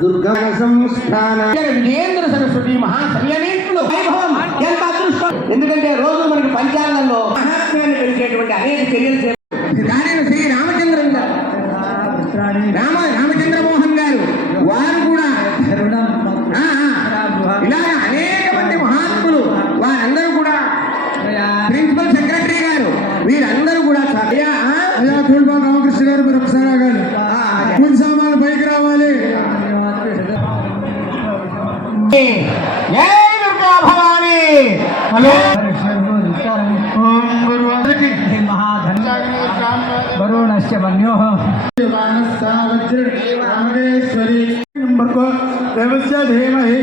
దుర్గా సంస్థాన విజయేంద్ర సరస్వతి మహాసవ్యనేత్రులు వైభవం ఎంత అదృష్టం. ఎందుకంటే రోజు మనకి పంచాంగంలో మహాత్మ్యాన్ని పెంచేటువంటి అనేక చర్యలు శ్రీ రామచంద్రన్ గారు రామచంద్రమోహన్ గారు వారు కూడా ఇలా అనేక మంది మహాత్ములు వారందరూ కూడా ప్రిన్సిపల్ సెక్రటరీ గారు వీరందరూ కూడా రామకృష్ణ గారు మీరు ఒకసారి ఆగాలి. పూజ సామాన్లు పైకి రావాలి. దుర్గా భవాని వరుణస్య వన్యో రామేశ్వరి ధీమహి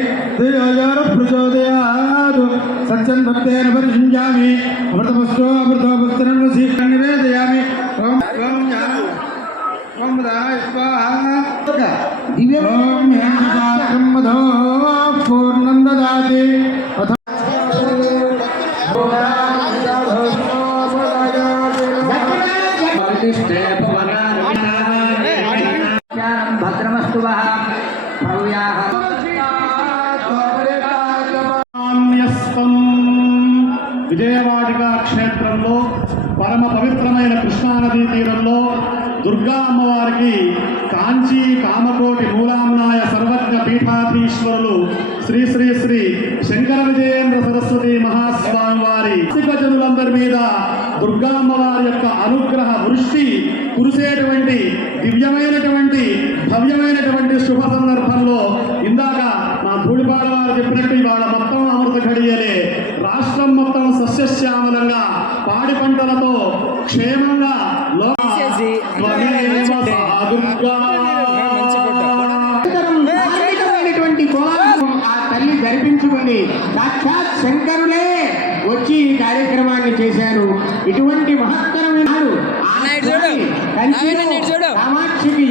ప్రచోదయాత్ సత్సంభక్తేన పరిశుంజామి అమృతమస్తు అమృతోపస్తరం నివేదయామి. పూర్ణం దదాతి భద్రమస్తు. విజయవాటిక క్షేత్రంలో పరమ పవిత్రమైన కృష్ణానదీ తీరంలో దుర్గా అమ్మవారికి కాంచీ కామకోటి మూలాంనాయ సర్వజ్ఞ పీఠాధీశ్వరులు శ్రీ శ్రీ శ్రీ శంకర విజయేంద్ర సరస్వతి మహాస్వామి వారి జనులందరి మీద దుర్గా అమ్మవారి యొక్క అనుగ్రహ వృష్టి కురిసేటువంటి దివ్యమైనటువంటి భవ్యమైనటువంటి శుభ సందర్భంలో ఇందాక మా ధూళిపాడ వారు చెప్పినట్టు ఇవాళ మొత్తం అమృత ఘడియలే రాష్ట్రం మొత్తం సస్యశ్యామలంగా పాడి పంటలతో క్షేమంగా తల్లి జరిపించుకొని సాక్షాత్ శంకరులే వచ్చి ఈ కార్యక్రమాన్ని చేశారు. ఇటువంటి మహత్తరమైన కామాక్షికి